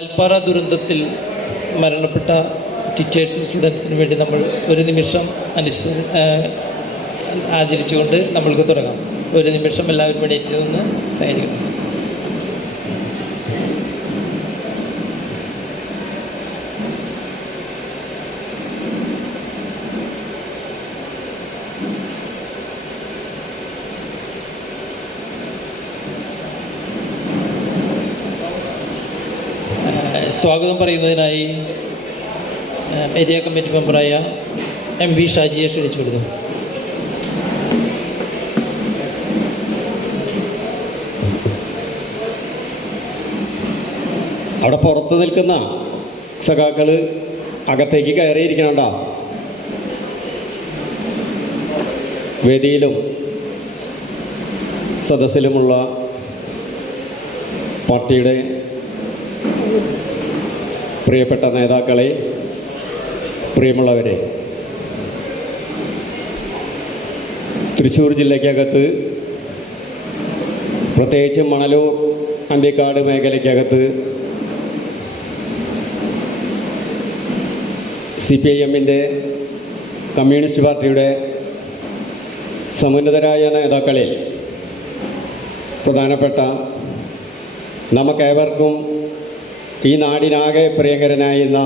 വാൽപ്പാറ ദുരന്തത്തിൽ മരണപ്പെട്ട ടീച്ചേഴ്സ് സ്റ്റുഡൻസിന് വേണ്ടി നമ്മൾ ഒരു നിമിഷം ആചരിച്ചുകൊണ്ട് നമ്മൾക്ക് തുടങ്ങാം. ഒരു നിമിഷം എല്ലാവരും എണീറ്റ് നിന്ന് സഹകരിക്കണം. സ്വാഗതം പറയുന്നതിനായി ഏരിയ കമ്മിറ്റി മെമ്പറായ MV ഷാജിയെ ക്ഷണിച്ചു കൊടുത്തു. അവിടെ പുറത്ത് നിൽക്കുന്ന സഖാക്കൾ അകത്തേക്ക് കയറിയിരിക്കണണ്ട. വേദിയിലും സദസ്സിലുമുള്ള പാർട്ടിയുടെ പ്രിയപ്പെട്ട നേതാക്കളെ, പ്രിയമുള്ളവരെ, തൃശ്ശൂർ ജില്ലയ്ക്കകത്ത്, പ്രത്യേകിച്ച് മണലൂർ അന്തിക്കാട് മേഖലയ്ക്കകത്ത് CPIM-ൻ്റെ കമ്മ്യൂണിസ്റ്റ് പാർട്ടിയുടെ സമുന്നതരായ നേതാക്കളിൽ പ്രധാനപ്പെട്ട നമുക്കേവർക്കും ഈ നാടിനാകെ പ്രിയങ്കരനായിരുന്ന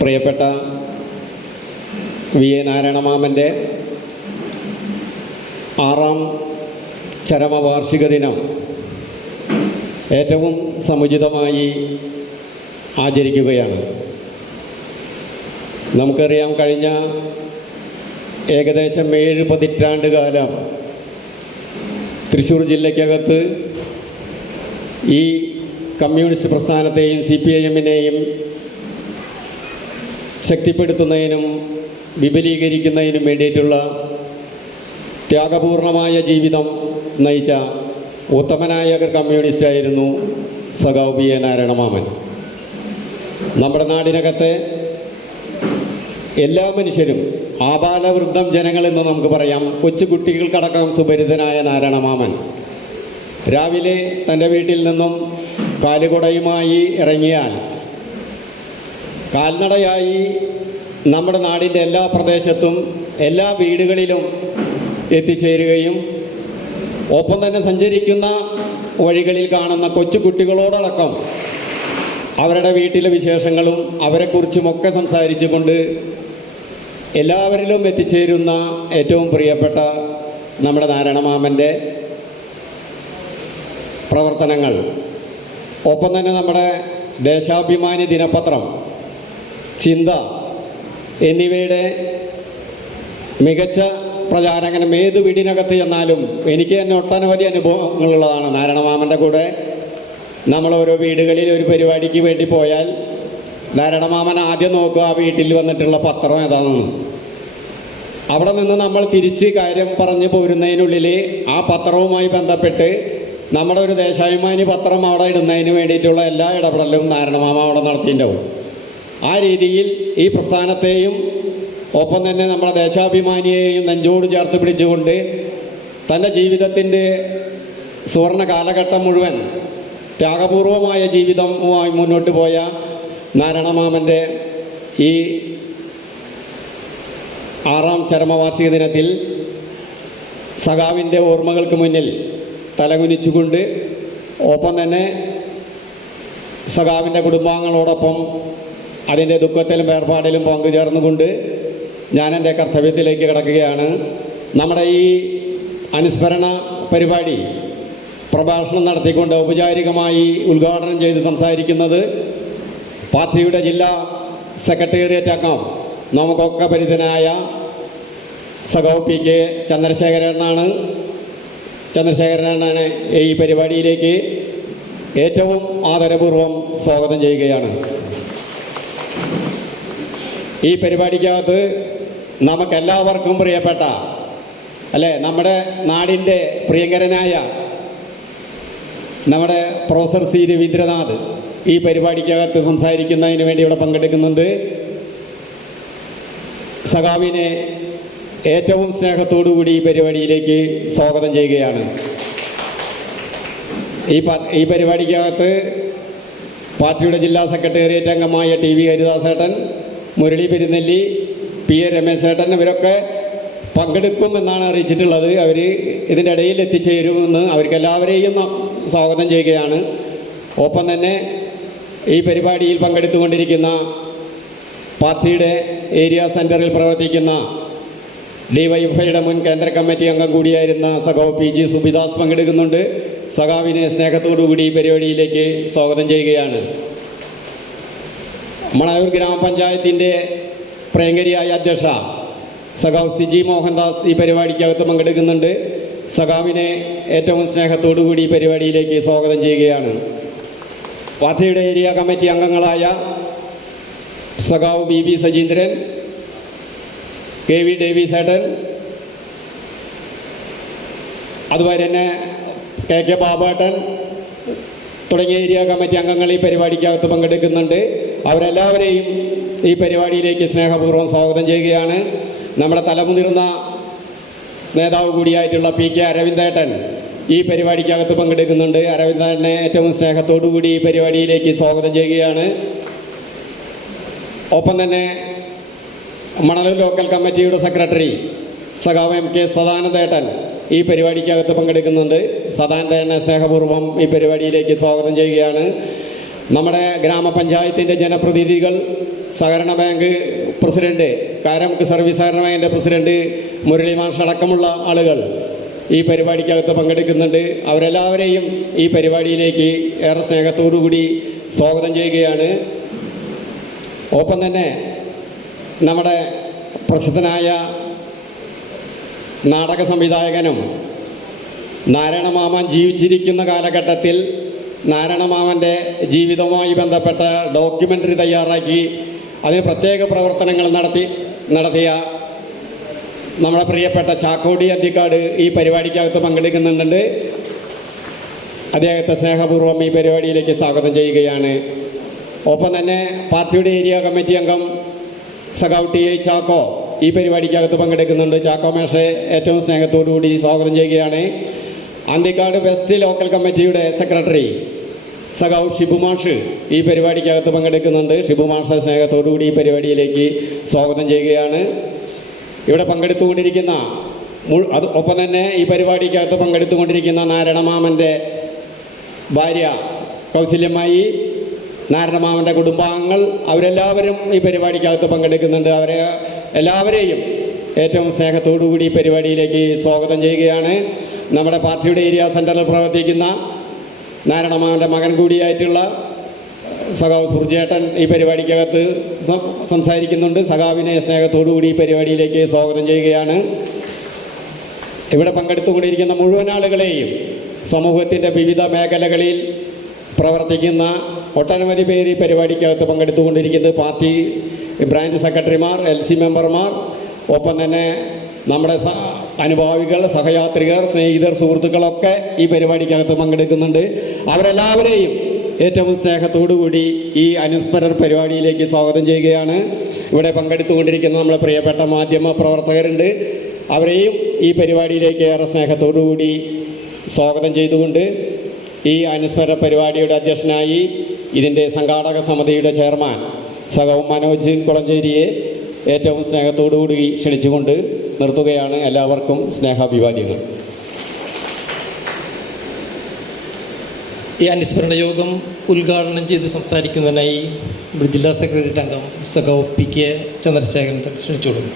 പ്രിയപ്പെട്ട VA നാരായണമാമൻ്റെ 6ാം ചരമവാർഷിക ദിനം ഏറ്റവും സമുചിതമായി ആചരിക്കുകയാണ്. നമുക്കറിയാം, കഴിഞ്ഞ ഏകദേശം 7 പതിറ്റാണ്ട് കാലം തൃശ്ശൂർ ജില്ലയ്ക്കകത്ത് ഈ കമ്മ്യൂണിസ്റ്റ് പ്രസ്ഥാനത്തെയും CPIM-നെയും ശക്തിപ്പെടുത്തുന്നതിനും വിപുലീകരിക്കുന്നതിനും വേണ്ടിയിട്ടുള്ള ത്യാഗപൂർണമായ ജീവിതം നയിച്ച ഉത്തമനായ കമ്മ്യൂണിസ്റ്റായിരുന്നു സഖാവ് PA നാരായണമാമൻ. നമ്മുടെ നാടിനകത്തെ എല്ലാ മനുഷ്യരും, ആബാലവൃദ്ധം ജനങ്ങളെന്ന് നമുക്ക് പറയാം, കൊച്ചുകുട്ടികൾക്കടക്കം സുപരിതനായ നാരായണമാമൻ രാവിലെ തൻ്റെ വീട്ടിൽ നിന്നും കാലുകുടയുമായി ഇറങ്ങിയാൽ കാൽനടയായി നമ്മുടെ നാടിൻ്റെ എല്ലാ പ്രദേശത്തും എല്ലാ വീടുകളിലും എത്തിച്ചേരുകയും ഒപ്പം തന്നെ സഞ്ചരിക്കുന്ന വഴികളിൽ കാണുന്ന കൊച്ചുകുട്ടികളോടടക്കം അവരുടെ വീട്ടിലെ വിശേഷങ്ങളും അവരെക്കുറിച്ചുമൊക്കെ സംസാരിച്ചുകൊണ്ട് എല്ലാവരിലും എത്തിച്ചേരുന്ന ഏറ്റവും പ്രിയപ്പെട്ട നമ്മുടെ നാരായണമാമൻ്റെ പ്രവർത്തനങ്ങൾ, ഒപ്പം തന്നെ നമ്മുടെ ദേശാഭിമാനി ദിനപത്രം, ചിന്ത എന്നിവയുടെ മികച്ച പ്രചാരകനും ഏത് വീടിനകത്ത് ചെന്നാലും എനിക്ക് തന്നെ ഒട്ടനവധി അനുഭവങ്ങളുള്ളതാണ്. നാരായണമാമൻ്റെ കൂടെ നമ്മൾ ഓരോ വീടുകളിൽ ഒരു പരിപാടിക്ക് വേണ്ടി പോയാൽ നാരായണമാമൻ ആദ്യം നോക്കുക ആ വീട്ടിൽ വന്നിട്ടുള്ള പത്രം ഏതാണെന്ന്. അവിടെ നിന്ന് നമ്മൾ തിരിച്ച് കാര്യം പറഞ്ഞു പോരുന്നതിനുള്ളിൽ ആ പത്രവുമായി ബന്ധപ്പെട്ട് നമ്മുടെ ഒരു ദേശാഭിമാനി പത്രം അവിടെ ഇടുന്നതിന് വേണ്ടിയിട്ടുള്ള എല്ലാ ഇടപെടലും നാരായണമാമ അവിടെ നടത്തിയിട്ടുണ്ടാവും. ആ രീതിയിൽ ഈ പ്രസ്ഥാനത്തെയും ഒപ്പം തന്നെ നമ്മുടെ ദേശാഭിമാനിയെയും നെഞ്ചോട് ചേർത്ത് പിടിച്ചുകൊണ്ട് തൻ്റെ ജീവിതത്തിൻ്റെ സുവർണ കാലഘട്ടം മുഴുവൻ ത്യാഗപൂർവമായ ജീവിതവുമായി മുന്നോട്ട് പോയ നാരായണമാമൻ്റെ ഈ 6ാം ചരമവാർഷിക ദിനത്തിൽ സഖാവിൻ്റെ ഓർമ്മകൾക്ക് മുന്നിൽ തലകുനിച്ചുകൊണ്ട് ഒപ്പം തന്നെ സഖാവിൻ്റെ കുടുംബാംഗങ്ങളോടൊപ്പം അതിൻ്റെ ദുഃഖത്തിലും വേർപാടിലും പങ്കുചേർന്നുകൊണ്ട് ഞാൻ എൻ്റെ കർത്തവ്യത്തിലേക്ക് കിടക്കുകയാണ്. നമ്മുടെ ഈ അനുസ്മരണ പരിപാടി പ്രഭാഷണം നടത്തിക്കൊണ്ട് ഔപചാരികമായി ഉദ്ഘാടനം ചെയ്ത് സംസാരിക്കുന്നത് പാർട്ടിയുടെ ജില്ലാ സെക്രട്ടേറിയറ്റ് അംഗം, നമുക്കൊക്കെ പരിചിതനായ സഖാവ് PK ചന്ദ്രശേഖരനാണ്. ചന്ദ്രശേഖരനാണ് ഈ പരിപാടിയിലേക്ക് ഏറ്റവും ആദരപൂർവ്വം സ്വാഗതം ചെയ്യുകയാണ്. ഈ പരിപാടിക്കകത്ത് നമുക്കെല്ലാവർക്കും പ്രിയപ്പെട്ട, അല്ലേ, നമ്മുടെ നാടിൻ്റെ പ്രിയങ്കരനായ നമ്മുടെ പ്രൊഫസർ C രവീന്ദ്രനാഥ് ഈ പരിപാടിക്കകത്ത് സംസാരിക്കുന്നതിന് വേണ്ടി ഇവിടെ പങ്കെടുക്കുന്നുണ്ട്. സഖാവിനെ ഏറ്റവും സ്നേഹത്തോടുകൂടി ഈ പരിപാടിയിലേക്ക് സ്വാഗതം ചെയ്യുകയാണ്. ഈ പരിപാടിക്കകത്ത് പാർട്ടിയുടെ ജില്ലാ സെക്രട്ടേറിയറ്റ് അംഗമായ ടി വി ഹരിദാസേട്ടൻ, മുരളി പെരുന്നെല്ലി, പി എ രമേശേട്ടൻ ഇവരൊക്കെ പങ്കെടുക്കുമെന്നാണ് അറിയിച്ചിട്ടുള്ളത്. അവർ ഇതിൻ്റെ ഇടയിൽ എത്തിച്ചേരുമെന്ന് അവർക്കെല്ലാവരെയും സ്വാഗതം ചെയ്യുകയാണ്. ഒപ്പം തന്നെ ഈ പരിപാടിയിൽ പങ്കെടുത്തുകൊണ്ടിരിക്കുന്ന പാർട്ടിയുടെ ഏരിയ സെൻറ്ററിൽ പ്രവർത്തിക്കുന്ന DYFIയുടെ മുൻ കേന്ദ്ര കമ്മിറ്റി അംഗം കൂടിയായിരുന്ന സഖാവ് PG സുബിദാസ് പങ്കെടുക്കുന്നുണ്ട്. സഖാവിനെ സ്നേഹത്തോടുകൂടി ഈ പരിപാടിയിലേക്ക് സ്വാഗതം ചെയ്യുകയാണ്. മണലൂർ ഗ്രാമപഞ്ചായത്തിൻ്റെ പ്രിയങ്കരിയായ അധ്യക്ഷ സഖാവ് CG മോഹൻദാസ് ഈ പരിപാടിക്കകത്ത് പങ്കെടുക്കുന്നുണ്ട്. സഖാവിനെ ഏറ്റവും സ്നേഹത്തോടുകൂടി ഈ പരിപാടിയിലേക്ക് സ്വാഗതം ചെയ്യുകയാണ്. പാർട്ടിയുടെ ഏരിയ കമ്മിറ്റി അംഗങ്ങളായ സഖാവ് BB സജീന്ദ്രൻ, KV ഡേവിസേട്ടൻ, അതുപോലെ തന്നെ KK ബാബേട്ടൻ തുടങ്ങിയ ഏരിയ കമ്മിറ്റി അംഗങ്ങൾ ഈ പരിപാടിക്കകത്ത് പങ്കെടുക്കുന്നുണ്ട്. അവരെല്ലാവരെയും ഈ പരിപാടിയിലേക്ക് സ്നേഹപൂർവ്വം സ്വാഗതം ചെയ്യുകയാണ്. നമ്മുടെ തലമുതിർന്ന നേതാവ് കൂടിയായിട്ടുള്ള PK അരവിന്ദേട്ടൻ ഈ പരിപാടിക്കകത്ത് പങ്കെടുക്കുന്നുണ്ട്. അരവിന്ദേട്ടനെ ഏറ്റവും സ്നേഹത്തോടു കൂടി ഈ പരിപാടിയിലേക്ക് സ്വാഗതം ചെയ്യുകയാണ്. ഒപ്പം തന്നെ മണലൂർ ലോക്കൽ കമ്മിറ്റിയുടെ സെക്രട്ടറി സഖാവ് MK സദാനന്ദേട്ടൻ ഈ പരിപാടിക്കകത്ത് പങ്കെടുക്കുന്നുണ്ട്. സദാനന്ദേട്ടനെ സ്നേഹപൂർവ്വം ഈ പരിപാടിയിലേക്ക് സ്വാഗതം ചെയ്യുകയാണ്. നമ്മുടെ ഗ്രാമപഞ്ചായത്തിൻ്റെ ജനപ്രതിനിധികൾ, സഹകരണ ബാങ്ക് പ്രസിഡന്റ്, കാരമുക്ക് സർവീസ് സഹകരണ ബാങ്കിൻ്റെ പ്രസിഡന്റ് മുരളി മാഷ് അടക്കമുള്ള ആളുകൾ ഈ പരിപാടിക്കകത്ത് പങ്കെടുക്കുന്നുണ്ട്. അവരെല്ലാവരെയും ഈ പരിപാടിയിലേക്ക് ഏറെ സ്നേഹത്തോടു കൂടി സ്വാഗതം ചെയ്യുകയാണ്. ഒപ്പം തന്നെ നമ്മുടെ പ്രസിദ്ധനായ നാടക സംവിധായകനും നാരായണമാമൻ ജീവിച്ചിരിക്കുന്ന കാലഘട്ടത്തിൽ നാരായണമാമൻ്റെ ജീവിതവുമായി ബന്ധപ്പെട്ട ഡോക്യുമെൻ്ററി തയ്യാറാക്കി അതിന് പ്രത്യേക പ്രവർത്തനങ്ങൾ നടത്തിയ നമ്മുടെ പ്രിയപ്പെട്ട ചാക്കോടി അന്തിക്കാട് ഈ പരിപാടിക്കകത്ത് പങ്കെടുക്കുന്നുണ്ട്. അദ്ദേഹത്തെ സ്നേഹപൂർവ്വം ഈ പരിപാടിയിലേക്ക് സ്വാഗതം ചെയ്യുകയാണ്. ഒപ്പം തന്നെ പാർട്ടിയുടെ ഏരിയ കമ്മിറ്റി അംഗം സഖാവ് TI ചാക്കോ ഈ പരിപാടിക്കകത്ത് പങ്കെടുക്കുന്നുണ്ട്. ചാക്കോ മേഷെ ഏറ്റവും സ്നേഹത്തോടുകൂടി സ്വാഗതം ചെയ്യുകയാണ്. അന്തിക്കാട് വെസ്റ്റ് ലോക്കൽ കമ്മിറ്റിയുടെ സെക്രട്ടറി സഖാവ് ഷിബു മാഷ് ഈ പരിപാടിക്കകത്ത് പങ്കെടുക്കുന്നുണ്ട്. ഷിബു മാഷെ സ്നേഹത്തോടുകൂടി ഈ പരിപാടിയിലേക്ക് സ്വാഗതം ചെയ്യുകയാണ്. ഇവിടെ പങ്കെടുത്തുകൊണ്ടിരിക്കുന്ന ഒപ്പം തന്നെ ഈ പരിപാടിക്കകത്ത് പങ്കെടുത്തുകൊണ്ടിരിക്കുന്ന നാരായണമാമൻ്റെ ഭാര്യ കൗസല്യമായി, നാരായണമാമൻ്റെ കുടുംബാംഗങ്ങൾ, അവരെല്ലാവരും ഈ പരിപാടിക്കകത്ത് പങ്കെടുക്കുന്നുണ്ട്. അവരെ എല്ലാവരെയും ഏറ്റവും സ്നേഹത്തോടുകൂടി ഈ പരിപാടിയിലേക്ക് സ്വാഗതം ചെയ്യുകയാണ്. നമ്മുടെ പാർട്ടിയുടെ ഏരിയ സെൻറ്ററിൽ പ്രവർത്തിക്കുന്ന നാരായണമാമൻ്റെ മകൻ കൂടിയായിട്ടുള്ള സഖാവ് സുർജേട്ടൻ ഈ പരിപാടിക്കകത്ത് സംസാരിക്കുന്നുണ്ട്. സഖാവിനെ സ്നേഹത്തോടുകൂടി ഈ പരിപാടിയിലേക്ക് സ്വാഗതം ചെയ്യുകയാണ്. ഇവിടെ പങ്കെടുത്തുകൊണ്ടിരിക്കുന്ന മുഴുവൻ ആളുകളെയും സമൂഹത്തിൻ്റെ വിവിധ മേഖലകളിൽ പ്രവർത്തിക്കുന്ന ഒട്ടനവധി പേര് ഈ പരിപാടിക്കകത്ത് പങ്കെടുത്തുകൊണ്ടിരിക്കുന്നത് പാർട്ടി ബ്രാഞ്ച് സെക്രട്ടറിമാർ, LC മെമ്പർമാർ, ഒപ്പം തന്നെ നമ്മുടെ അനുഭാവികൾ, സഹയാത്രികർ, സ്നേഹിതർ, സുഹൃത്തുക്കളൊക്കെ ഈ പരിപാടിക്കകത്ത് പങ്കെടുക്കുന്നുണ്ട്. അവരെല്ലാവരെയും ഏറ്റവും സ്നേഹത്തോടുകൂടി ഈ അനുസ്മരണ പരിപാടിയിലേക്ക് സ്വാഗതം ചെയ്യുകയാണ്. ഇവിടെ പങ്കെടുത്തുകൊണ്ടിരിക്കുന്ന നമ്മുടെ പ്രിയപ്പെട്ട മാധ്യമ പ്രവർത്തകരുണ്ട്. അവരെയും ഈ പരിപാടിയിലേക്ക് ഏറെ സ്നേഹത്തോടുകൂടി സ്വാഗതം ചെയ്തുകൊണ്ട് ഈ അനുസ്മരണ പരിപാടിയുടെ അധ്യക്ഷനായി ഇതിൻ്റെ സംഘാടക സമിതിയുടെ ചെയർമാൻ സഖാവ് മനോജ് കുളഞ്ചേരിയെ ഏറ്റവും സ്നേഹത്തോടുകൂടി ക്ഷണിച്ചുകൊണ്ട് നിർത്തുകയാണ്. എല്ലാവർക്കും സ്നേഹാഭിവാദ്യങ്ങൾ. ഈ അനുസ്മരണ യോഗം ഉദ്ഘാടനം ചെയ്ത് സംസാരിക്കുന്നതിനായി ജില്ലാ സെക്രട്ടേറിയറ്റ് അംഗം സഖാവ് PK ചന്ദ്രശേഖരൻ ക്ഷണിച്ചു കൊടുക്കുന്നു.